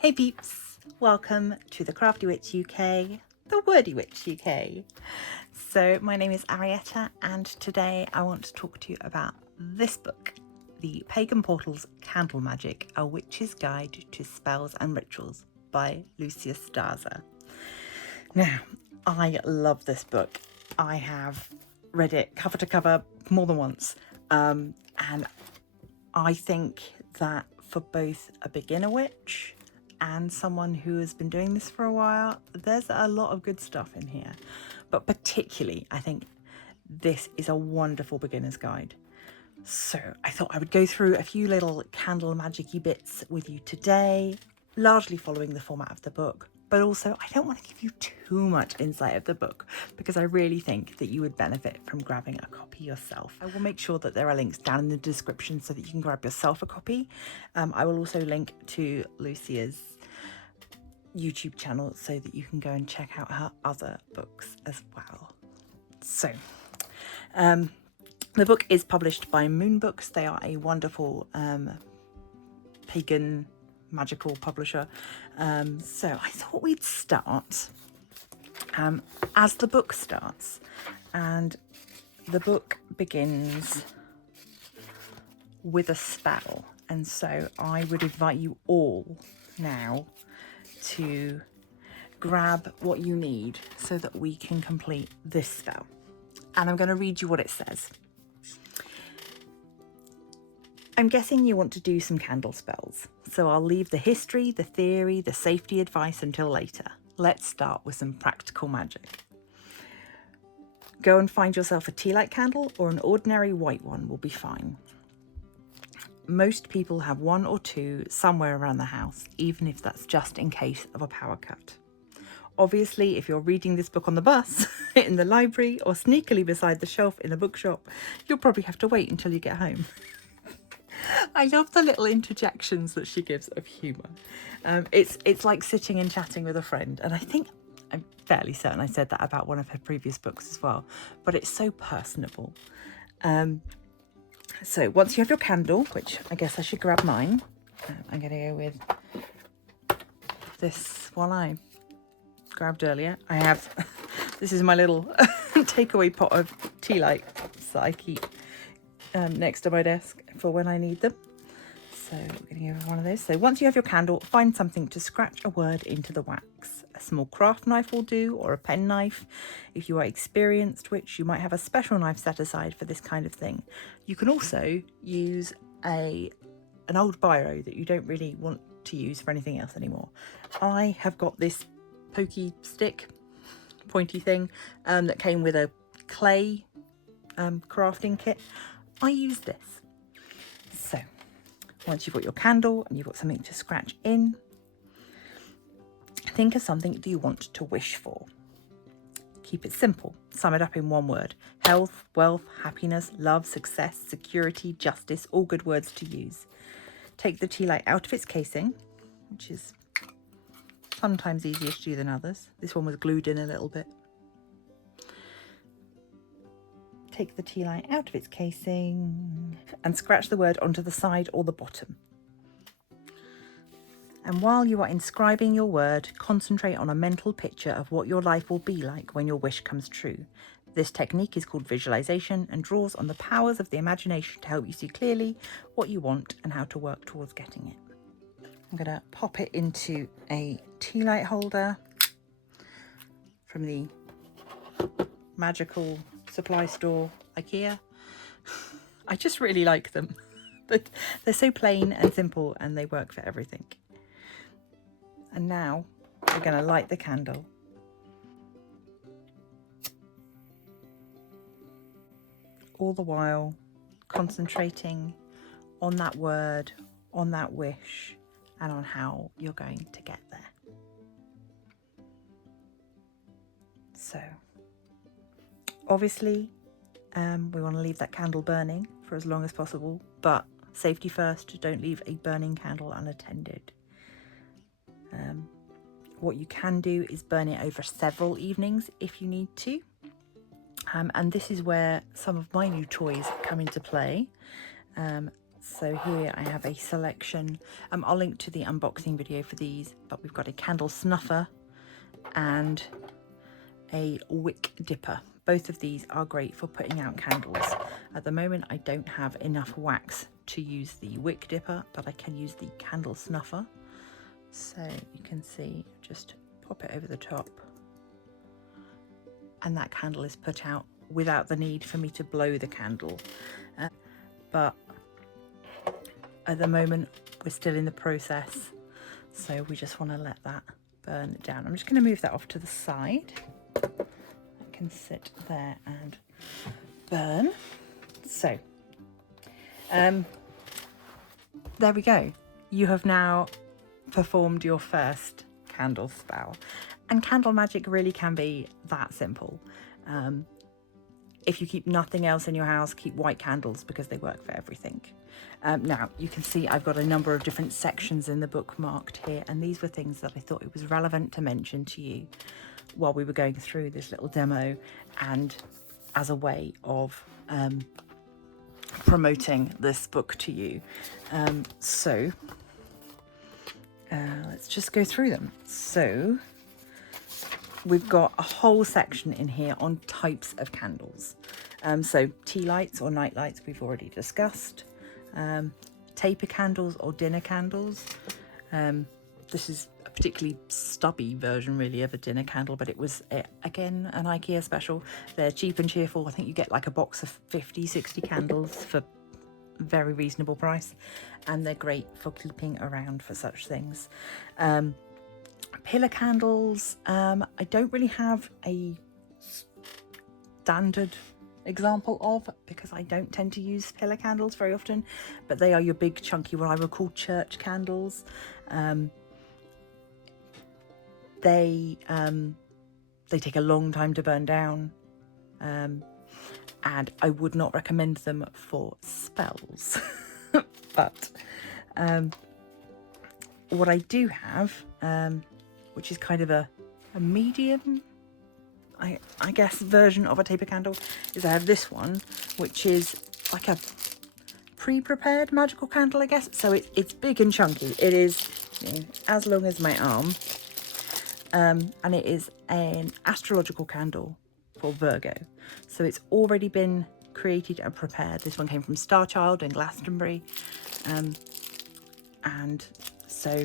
Hey peeps, welcome to the Crafty Witch UK, the Wordy Witch UK. So my name is Arietta and today I want to talk to you about this book, The Pagan Portal's Candle Magic, A Witch's Guide to Spells and Rituals by Lucya Starza. Now, I love this book. I have read it cover to cover more than once, and I think that for both a beginner witch and someone who has been doing this for a while, there's a lot of good stuff in here. But particularly, I think this is a wonderful beginner's guide. So I thought I would go through a few little candle magic-y bits with you today, largely following the format of the book. But also, I don't want to give you too much insight of the book because I really think that you would benefit from grabbing a copy yourself. I will make sure that there are links down in the description so that you can grab yourself a copy. I will also link to Lucya's YouTube channel so that you can go and check out her other books as well. So, the book is published by Moon Books. They are a wonderful pagan magical publisher. So I thought we'd start as the book starts, and the book begins with a spell, and so I would invite you all now to grab what you need so that we can complete this spell. And I'm going to read you what it says. I'm guessing you want to do some candle spells, so I'll leave the history, the theory, the safety advice until later. Let's start with some practical magic. Go and find yourself a tea light candle, or an ordinary white one will be fine. Most people have one or two somewhere around the house, even if that's just in case of a power cut. Obviously, if you're reading this book on the bus, in the library, or sneakily beside the shelf in a bookshop, you'll probably have to wait until you get home. I love the little interjections that she gives of humour. It's like sitting and chatting with a friend, and I think I'm fairly certain I said that about one of her previous books as well, but it's so personable. So once you have your candle, which I guess I should grab mine, I'm going to go with this one I grabbed earlier. I have, this is my little takeaway pot of tea lights that I keep next to my desk for when I need them. So we're going to give one of those. So once you have your candle, find something to scratch a word into the wax. A small craft knife will do, or a pen knife. If you are experienced witch, you might have a special knife set aside for this kind of thing. You can also use an old biro that you don't really want to use for anything else anymore. I have got this pokey stick, pointy thing, that came with a clay crafting kit. I use this. So once you've got your candle and you've got something to scratch in, think of something that you want to wish for. Keep it simple. Sum it up in one word. Health, wealth, happiness, love, success, security, justice, all good words to use. Take the tea light out of its casing, which is sometimes easier to do than others. This one was glued in a little bit. Take the tea light out of its casing and scratch the word onto the side or the bottom. And while you are inscribing your word, concentrate on a mental picture of what your life will be like when your wish comes true. This technique is called visualization and draws on the powers of the imagination to help you see clearly what you want and how to work towards getting it. I'm going to pop it into a tea light holder from the magical supply store IKEA. I just really like them. They're so plain and simple and they work for everything. And now we're going to light the candle. All the while concentrating on that word, on that wish, and on how you're going to get there. So obviously, we want to leave that candle burning for as long as possible, but safety first, don't leave a burning candle unattended. What you can do is burn it over several evenings if you need to. And this is where some of my new toys come into play. So here I have a selection. I'll link to the unboxing video for these, but we've got a candle snuffer and a wick dipper. Both of these are great for putting out candles. At the moment I don't have enough wax to use the wick dipper, but I can use the candle snuffer. So you can see, just pop it over the top and that candle is put out without the need for me to blow the candle. But at the moment we're still in the process, so we just want to let that burn down. I'm just going to move that off to the side. It can sit there and burn. So there we go. You have now performed your first candle spell, and candle magic really can be that simple. If you keep nothing else in your house, keep white candles because they work for everything. Now you can see I've got a number of different sections in the book marked here, and these were things that I thought it was relevant to mention to you while we were going through this little demo, and as a way of promoting this book to you. Let's just go through them. So we've got a whole section in here on types of candles. So tea lights or night lights we've already discussed. Taper candles or dinner candles. This is a particularly stubby version really of a dinner candle, but it was again an IKEA special. They're cheap and cheerful. I think you get like a box of 50-60 candles for very reasonable price, and they're great for keeping around for such things. Pillar candles, I don't really have a standard example of, because I don't tend to use pillar candles very often, but they are your big chunky, what I would call church candles. They take a long time to burn down, and I would not recommend them for spells. But what I do have, which is kind of a medium, I guess, version of a taper candle, is I have this one, which is like a pre-prepared magical candle, I guess. So it's big and chunky. It is, you know, as long as my arm, and it is an astrological candle for Virgo. So it's already been created and prepared. This one came from Star Child in Glastonbury, and so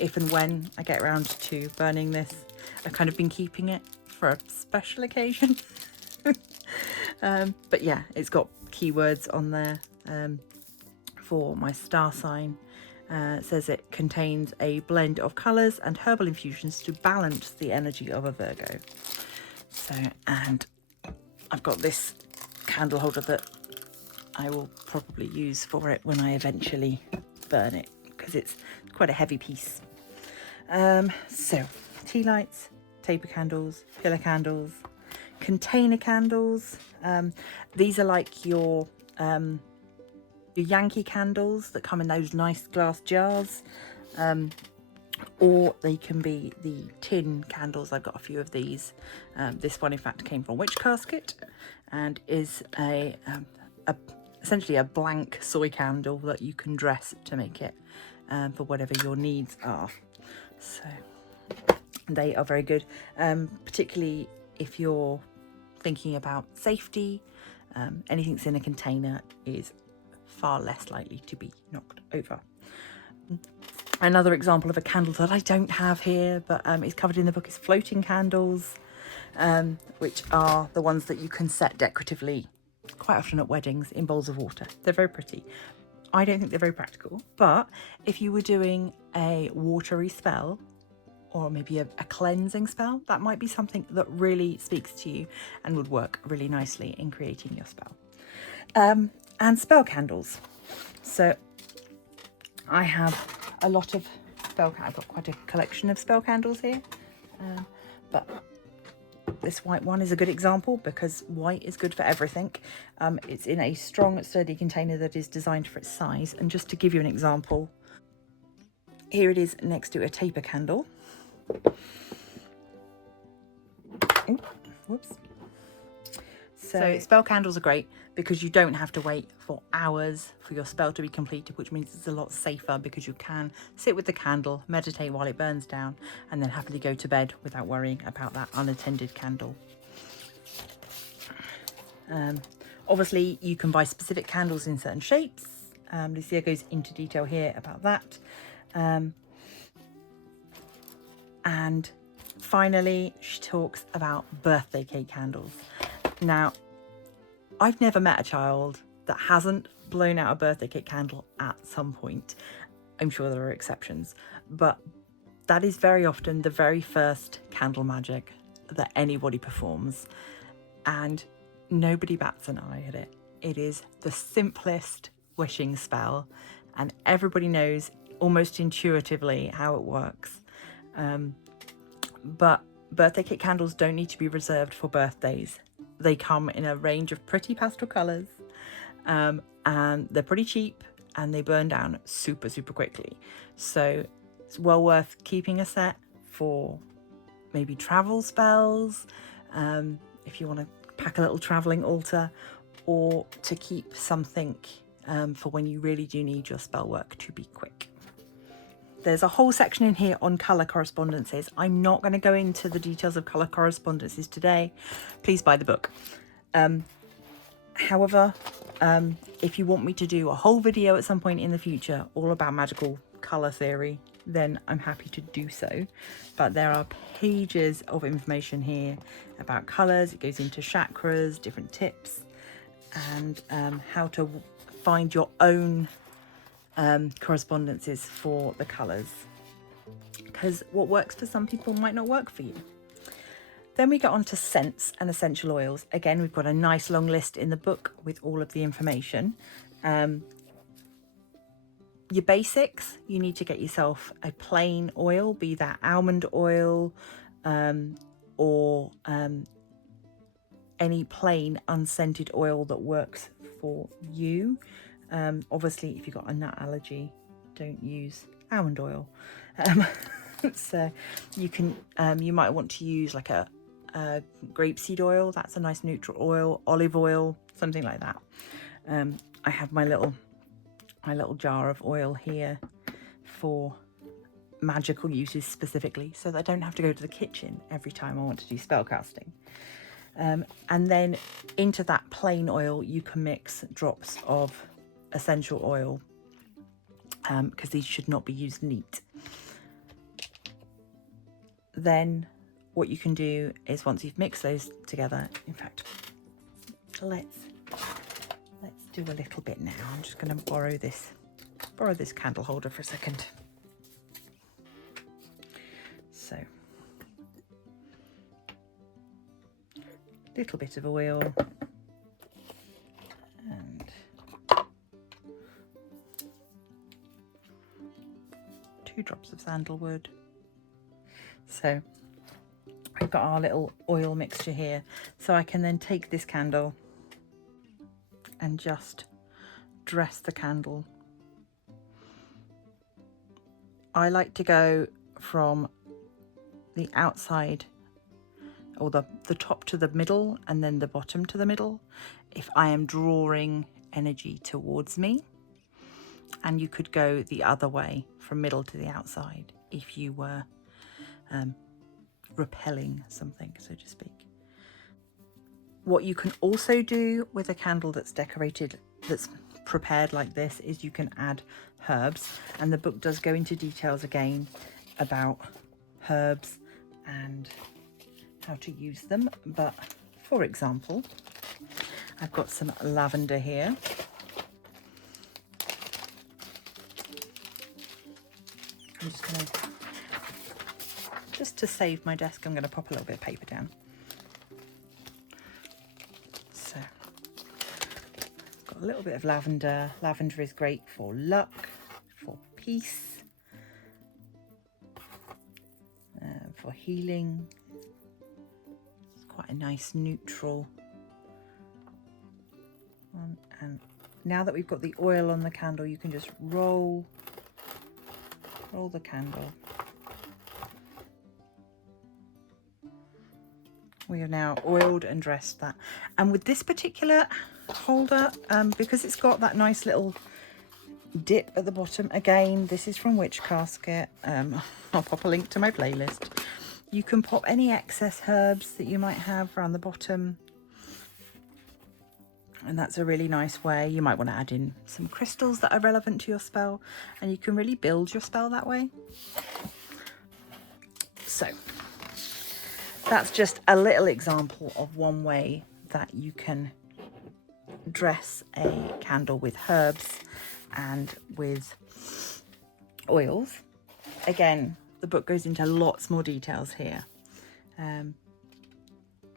if and when I get around to burning this, I've kind of been keeping it for a special occasion. But yeah, it's got keywords on there for my star sign. It says it contains a blend of colours and herbal infusions to balance the energy of a Virgo. So, and I've got this candle holder that I will probably use for it when I eventually burn it, because it's quite a heavy piece. So tea lights, taper candles, pillar candles, container candles. These are like your Yankee candles that come in those nice glass jars, or they can be the tin candles. I've got a few of these. This one in fact came from Witch Casket and is essentially a blank soy candle that you can dress to make it for whatever your needs are. So they are very good, particularly if you're thinking about safety. Anything that's in a container is far less likely to be knocked over. Another example of a candle that I don't have here, but is covered in the book, is floating candles, which are the ones that you can set decoratively, quite often at weddings, in bowls of water. They're very pretty. I don't think they're very practical, but if you were doing a watery spell, or maybe a cleansing spell, that might be something that really speaks to you and would work really nicely in creating your spell. And spell candles. So I have a lot of I've got quite a collection of spell candles here, but this white one is a good example because white is good for everything. It's in a strong, sturdy container that is designed for its size. And just to give you an example, here it is next to a taper candle. Ooh, whoops. So spell candles are great because you don't have to wait for hours for your spell to be completed, which means it's a lot safer because you can sit with the candle, meditate while it burns down, and then happily go to bed without worrying about that unattended candle. Obviously, you can buy specific candles in certain shapes. Lucya goes into detail here about that. And finally, she talks about birthday cake candles. Now, I've never met a child that hasn't blown out a birthday cake candle at some point. I'm sure there are exceptions, but that is very often the very first candle magic that anybody performs, and nobody bats an eye at it. It is the simplest wishing spell, and everybody knows almost intuitively how it works. But birthday cake candles don't need to be reserved for birthdays. They come in a range of pretty pastel colours, and they're pretty cheap, and they burn down super quickly. So it's well worth keeping a set for maybe travel spells, if you want to pack a little travelling altar, or to keep something for when you really do need your spell work to be quick. There's a whole section in here on colour correspondences. I'm not going to go into the details of colour correspondences today. Please buy the book. However, if you want me to do a whole video at some point in the future all about magical colour theory, then I'm happy to do so. But there are pages of information here about colours. It goes into chakras, different tips, and how to find your own correspondences for the colours, because what works for some people might not work for you. Then we get on to scents and essential oils. Again, we've got a nice long list in the book with all of the information. Your basics, you need to get yourself a plain oil, be that almond oil, or any plain unscented oil that works for you. Obviously, if you've got a nut allergy, don't use almond oil. So you can, you might want to use like a grapeseed oil. That's a nice neutral oil, olive oil, something like that. I have my little jar of oil here for magical uses specifically, so that I don't have to go to the kitchen every time I want to do spell casting. And then into that plain oil, you can mix drops of essential oil, because these should not be used neat. Then what you can do is, once you've mixed those together, in fact, let's do a little bit now. I'm just going to borrow this candle holder for a second. So, little bit of oil and 2 drops of sandalwood. So I've got our little oil mixture here, so I can then take this candle and just dress the candle. I like to go from the outside, or the top to the middle, and then the bottom to the middle, if I am drawing energy towards me. And you could go the other way, from middle to the outside, if you were repelling something, so to speak. What you can also do with a candle that's decorated, that's prepared like this, is you can add herbs, and the book does go into details again about herbs and how to use them. But for example, I've got some lavender here. I'm just going to, just to save my desk, I'm going to pop a little bit of paper down. So, got a little bit of lavender. Lavender is great for luck, for peace, for healing. It's quite a nice neutral one. And now that we've got the oil on the candle, you can just roll the candle we have now oiled and dressed that. And with this particular holder, because it's got that nice little dip at the bottom, again, this is from Witch Casket. I'll pop a link to my playlist. You can pop any excess herbs that you might have around the bottom, and that's a really nice way. You might want to add in some crystals that are relevant to your spell, and you can really build your spell that way. So that's just a little example of one way that you can dress a candle with herbs and with oils. Again, the book goes into lots more details here,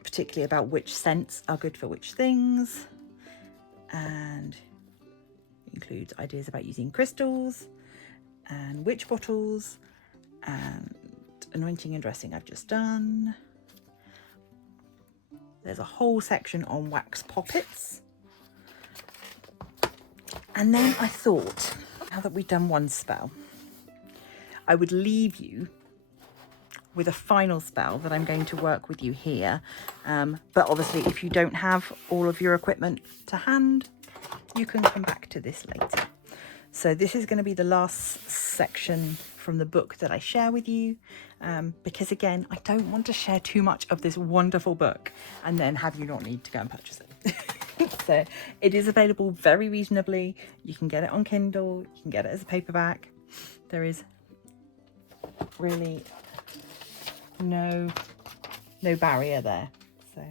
particularly about which scents are good for which things, and includes ideas about using crystals and witch bottles and anointing and dressing I've just done. There's a whole section on wax poppets. And then I thought, now that we've done one spell, I would leave you with a final spell that I'm going to work with you here. But obviously, if you don't have all of your equipment to hand, you can come back to this later. So this is going to be the last section from the book that I share with you, because again, I don't want to share too much of this wonderful book and then have you not need to go and purchase it. So it is available very reasonably. You can get it on Kindle, you can get it as a paperback. There is really no barrier there. So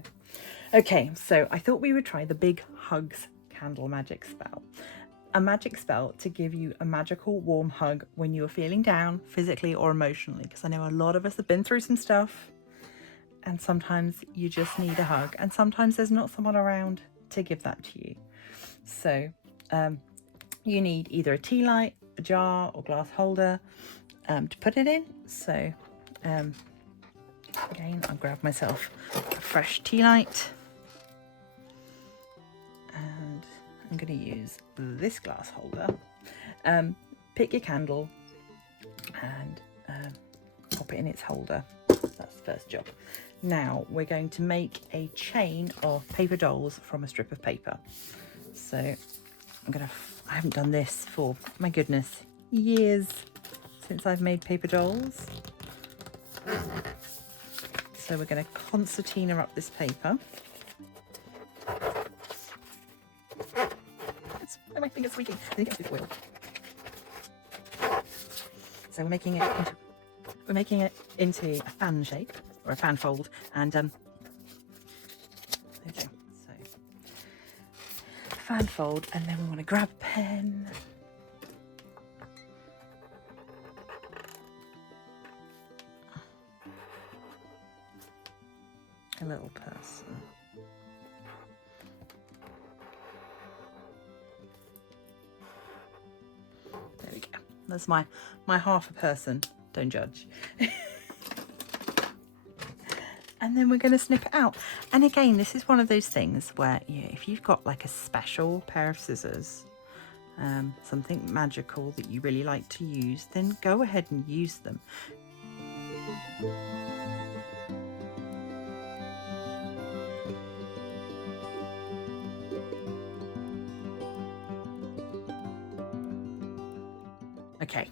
okay, so I thought we would try the Big Hugs candle magic spell. A magic spell to give you a magical warm hug when you are feeling down physically or emotionally, because I know a lot of us have been through some stuff and sometimes you just need a hug, and sometimes there's not someone around to give that to you. So you need either a tea light, a jar or glass holder to put it in. So again, I'll grab myself a fresh tea light, and I'm going to use this glass holder. Pick your candle and pop it in its holder. That's the first job. Now we're going to make a chain of paper dolls from a strip of paper. So I haven't done this for, my goodness, years since I've made paper dolls. So we're going to concertina up this paper. My finger's squeaking. I think it's oil. So we're making it into a fan shape, or a fan fold, and there we go. So fan fold, and then we want to grab a pen. A little person. There we go. That's my half a person. Don't judge. And then we're going to snip it out. And again, this is one of those things where, you know, if you've got like a special pair of scissors, something magical that you really like to use, then go ahead and use them. Okay,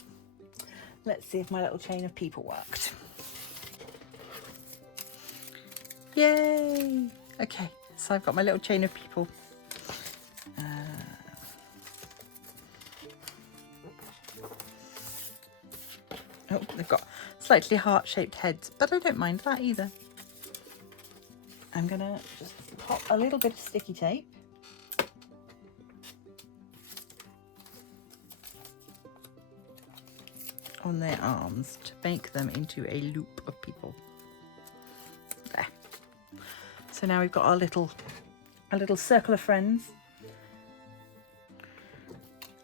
let's see if my little chain of people worked. Yay! Okay, so I've got my little chain of people. Oh, they've got slightly heart-shaped heads, but I don't mind that either. I'm gonna just pop a little bit of sticky tape on their arms to make them into a loop of people. There. So now we've got our little circle of friends.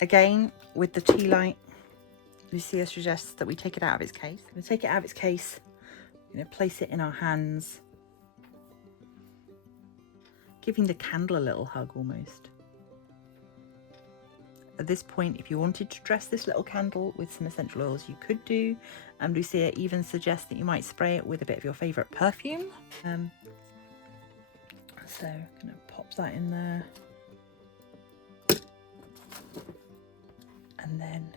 Again, with the tea light, Lucya suggests that we take it out of its case. We're going to take it out of its case, place it in our hands, giving the candle a little hug almost. At this point, if you wanted to dress this little candle with some essential oils, you could do. Lucya even suggests that you might spray it with a bit of your favourite perfume. So I'm going to pop that in there. And then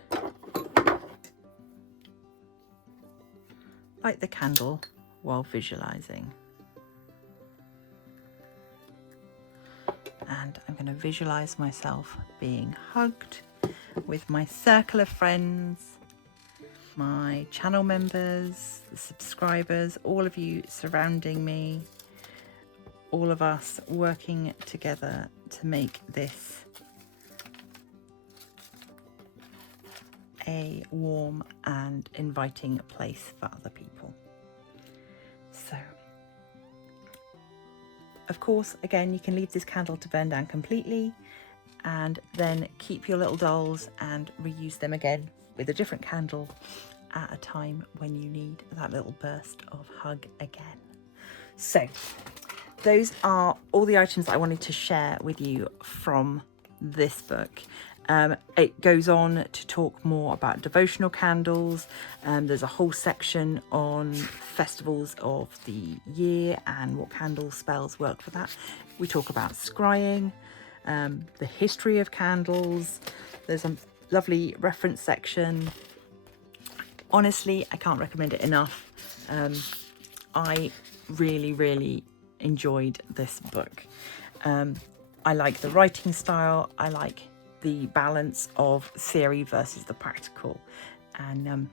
light the candle while visualizing. And I'm going to visualize myself being hugged with my circle of friends, my channel members, the subscribers, all of you surrounding me, all of us working together to make this a warm and inviting place for other people. So, of course, again, you can leave this candle to burn down completely and then keep your little dolls and reuse them again with a different candle at a time when you need that little burst of hug again. So those are all the items I wanted to share with you from this book. It goes on to talk more about devotional candles. There's a whole section on festivals of the year and what candle spells work for that. We talk about scrying, the history of candles. There's a lovely reference section. Honestly, I can't recommend it enough. I really enjoyed this book. I like the writing style. I like the balance of theory versus the practical. And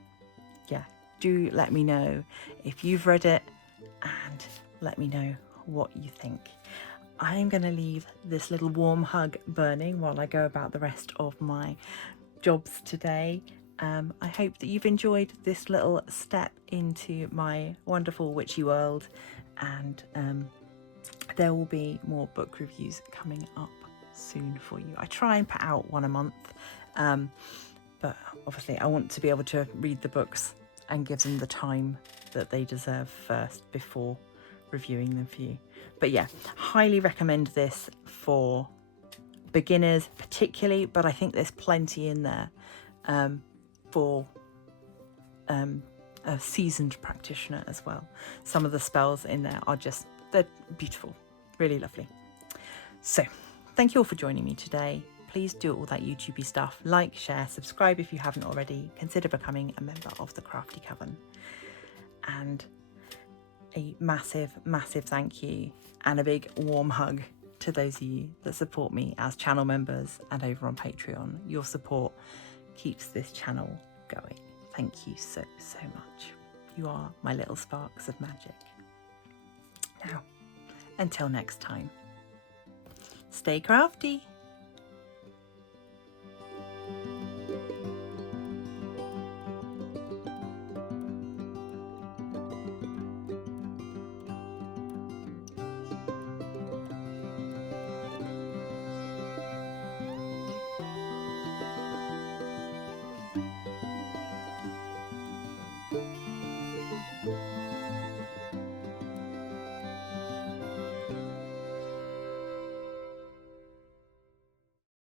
yeah, do let me know if you've read it and let me know what you think. I'm going to leave this little warm hug burning while I go about the rest of my jobs today. I hope that you've enjoyed this little step into my wonderful witchy world, and there will be more book reviews coming up soon for you. I try and put out one a month, but obviously I want to be able to read the books and give them the time that they deserve first before reviewing them for you. But yeah, highly recommend this for beginners particularly, but I think there's plenty in there for a seasoned practitioner as well. Some of the spells in there are just, they're beautiful, really lovely. So thank you all for joining me today. Please do all that YouTubey stuff, like, share, subscribe if you haven't already, consider becoming a member of the Crafty Coven. And a massive thank you and a big warm hug to those of you that support me as channel members and over on Patreon. Your support keeps this channel going. Thank you so much. You are my little sparks of magic. Now, until next time, stay crafty.